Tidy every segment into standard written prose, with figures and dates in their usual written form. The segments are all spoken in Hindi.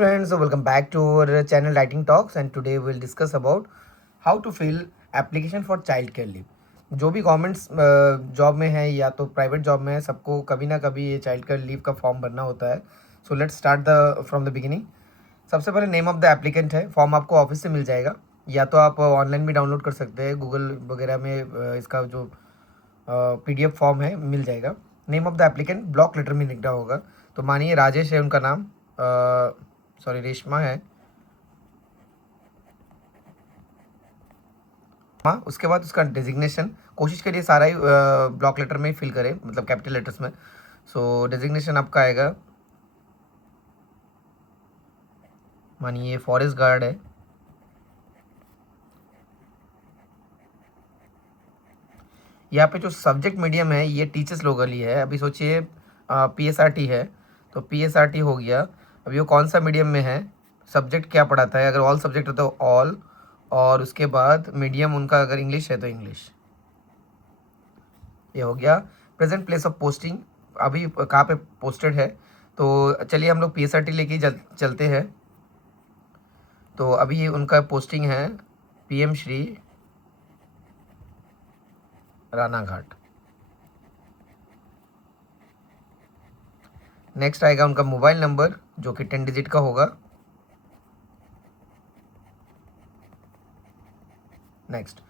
Friends, welcome back to our channel Writing Talks, and today we'll discuss about how to fill application for child care leave. जो भी गवर्नमेंट जॉब में है या तो प्राइवेट जॉब में है, सबको कभी ना कभी ये चाइल्ड केयर लीव का फॉर्म भरना होता है. So let's start the from the beginning. सबसे पहले नेम ऑफ द एप्लीकेंट है. फॉर्म आपको ऑफिस से मिल जाएगा या तो आप ऑनलाइन भी डाउनलोड कर सकते हैं. गूगल वगैरह में इसका जो PDF फॉर्म है मिल जाएगा. Name of the applicant block letter में लिखना होगा. तो मानिए राजेश है उनका नाम, सॉरी रेशमा है. हाँ, उसके बाद उसका डेजिग्नेशन कोशिश करिए सारा ही ब्लॉक लेटर में फिल करें, मतलब कैपिटल लेटर्स में. सो डेजिग्नेशन आपका आएगा, मानिए फॉरेस्ट गार्ड है. यहाँ पे जो सब्जेक्ट मीडियम है ये टीचर्स लोकली है. अभी सोचिए PSRT है तो PSRT हो गया. अब ये कौन सा मीडियम में है, सब्जेक्ट क्या पढ़ाता है. अगर ऑल सब्जेक्ट है तो ऑल, और उसके बाद मीडियम उनका अगर इंग्लिश है तो इंग्लिश. ये हो गया. प्रेजेंट प्लेस ऑफ पोस्टिंग, अभी कहाँ पे पोस्टेड है. तो चलिए हम लोग PSRT लेके ही चलते हैं. तो अभी उनका पोस्टिंग है PM श्री रानाघाट. नेक्स्ट आएगा उनका मोबाइल नंबर जो कि 10 डिजिट का होगा. Next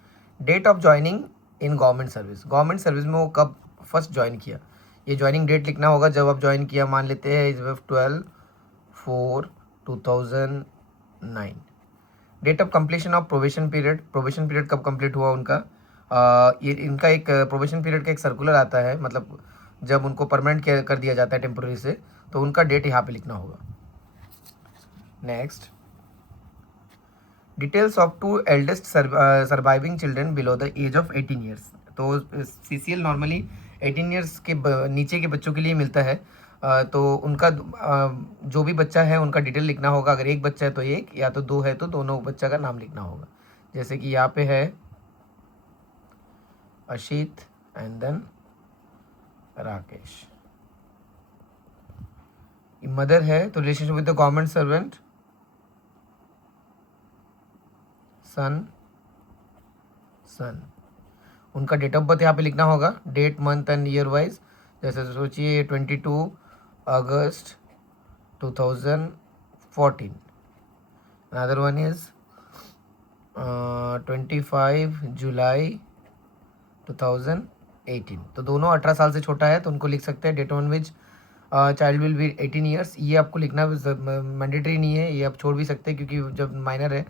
date of joining in government service. Government service में वो कब फर्स्ट ज्वाइन किया, ये ज्वाइनिंग डेट लिखना होगा जब आप ज्वाइन किया. मान लेते हैं 12/4/2009. Date of completion of probation period, probation period कब कंप्लीट हुआ उनका. ये इनका एक प्रोबेशन पीरियड का एक सर्कुलर आता है, मतलब जब उनको परमानेंट कर दिया जाता है टेम्पोररी से, तो उनका डेट यहाँ पे लिखना होगा. Next details of 2 eldest surviving children below the age of 18 years. तो CCL नॉर्मली 18 ईयर्स के नीचे के बच्चों के लिए मिलता है. तो उनका जो भी बच्चा है उनका डिटेल लिखना होगा. अगर एक बच्चा है तो एक, या तो दो है तो दोनों बच्चा का नाम लिखना होगा. जैसे कि यहाँ पे है Ashit and then Rakesh. Mother है तो relationship with the government servant, son. उनका डेट ऑफ बर्थ यहाँ पे लिखना होगा, date month and year wise. जैसे सोचिए 22 अगस्त 2014. अनदर वन इज 25 जुलाई 2018. तो दोनों 18 साल से छोटा है तो उनको लिख सकते हैं. Date on which child will be 18 years. ये आपको लिखना मैंडेटरी नहीं है, ये आप छोड़ भी सकते हैं क्योंकि जब माइनर है.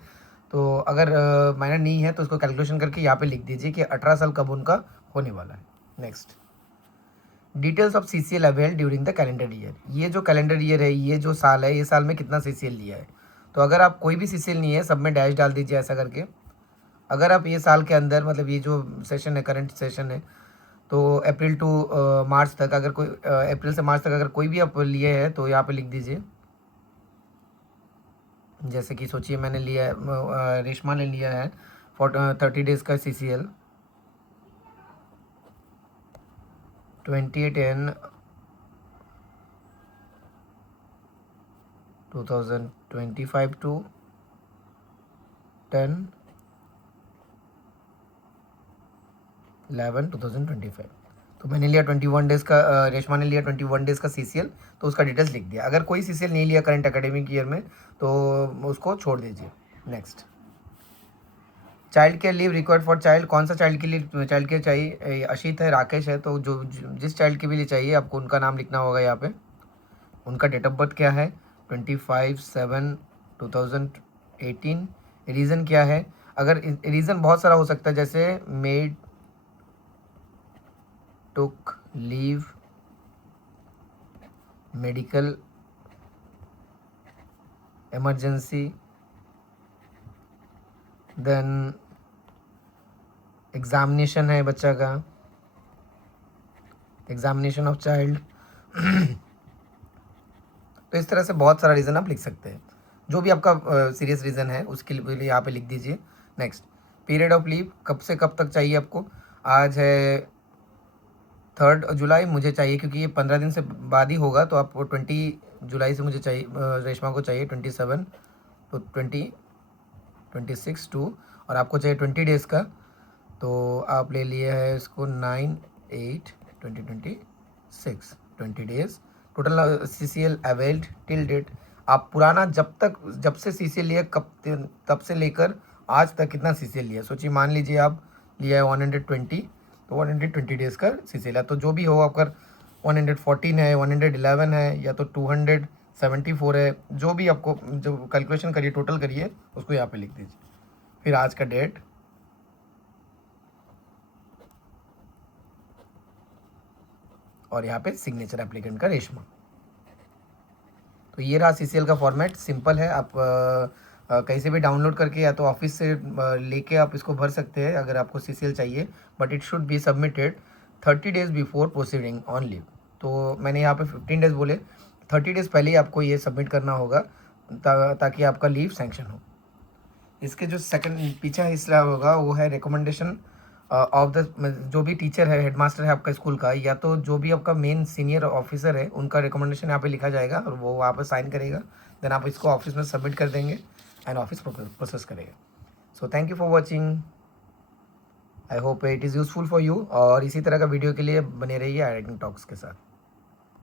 तो अगर माइनर नहीं है तो उसको कैलकुलेशन करके यहाँ पे लिख दीजिए कि 18 साल कब उनका होने वाला है. Next details of CCL avail during the calendar year. ये जो कैलेंडर ईयर है, ये जो साल है, ये साल में कितना CCL लिया है. तो अगर आप कोई भी CCL नहीं है, सब में डैश डाल दीजिए ऐसा करके. अगर आप ये साल के अंदर, मतलब ये जो सेशन है, करंट सेशन है, तो अप्रैल टू मार्च तक, अगर कोई अप्रैल से मार्च तक अगर कोई भी आप लिए है तो यहाँ पे लिख दीजिए. जैसे कि सोचिए मैंने लिया है, रेशमा ने लिया है 30 डेज़ का CCL. 28 2025 टू 10/11/2025. तो मैंने लिया 21 डेज़ का, रेशमा ने लिया 21 डेज़ का CCL, तो उसका डिटेल्स लिख दिया. अगर कोई CCL नहीं लिया करंट एकेडमिक ईयर में तो उसको छोड़ दीजिए. Next child care leave required for child. कौन सा चाइल्ड के लिए चाइल्ड केयर चाहिए. अशीत है, राकेश है, तो जिस चाइल्ड के भी लिए चाहिए आपको उनका नाम लिखना होगा यहाँ पे. उनका डेट ऑफ बर्थ क्या है, 25/7/2018. रीज़न क्या है, अगर रीज़न बहुत सारा हो सकता है, जैसे made took leave, medical emergency, then examination है बच्चा का, एग्जामिनेशन ऑफ चाइल्ड. तो इस तरह से बहुत सारा रीज़न आप लिख सकते हैं. जो भी आपका सीरियस रीज़न है उसके लिए यहाँ पे लिख दीजिए. नेक्स्ट पीरियड ऑफ लीव, कब से कब तक चाहिए आपको. आज है 3 जुलाई मुझे चाहिए, क्योंकि ये 15 दिन से बाद ही होगा, तो आपको 20 जुलाई से मुझे चाहिए, रेशमा को चाहिए 27, तो 20, 26 2, और आपको चाहिए 20 डेज़ का, तो आप ले लिए है इसको 9/8/2026, 20 days total. CCL availed till date, आप पुराना जब से CCL लिया तब से लेकर आज तक कितना CCL लिया सोचिए। मान लीजिए आप लिया है 120, तो 120 डेज़ का CCL है, तो जो भी हो आपका 114 है, 111 है, या तो 274 है, जो भी आपको जो कैलकुलेशन करिए, टोटल करिए, उसको यहाँ पे लिख दीजिए। फिर आज का डेट, और यहाँ पे सिग्नेचर एप्लीकेंट का रेशमा। तो ये रहा CCL का फॉर्मेट, सिंपल है। आप कहीं से भी डाउनलोड करके या तो ऑफिस से लेके आप इसको भर सकते हैं अगर आपको CCL चाहिए, but it should be submitted 30 days before proceeding on leave. तो मैंने यहाँ पे 15 डेज़ बोले, 30 डेज़ पहले ही आपको ये सबमिट करना होगा, ताकि आपका लीव सैंक्शन हो। इसके जो सेकंड पीछे हिस्सा होगा वो है रिकमेंडेशन ऑफ द, जो भी टीचर है, हेडमास्टर है आपका स्कूल का, या तो जो भी आपका मेन सीनियर ऑफिसर है, उनका रिकमेंडेशन यहाँ पे लिखा जाएगा और वो वहाँ पे साइन करेगा। देन आप इसको ऑफिस में सबमिट कर देंगे एंड ऑफिस प्रोसेस करेगा। So thank you for watching, I hope it is useful for you, और इसी तरह का वीडियो के लिए बने रहिए आई राइटिंग टॉक्स के साथ।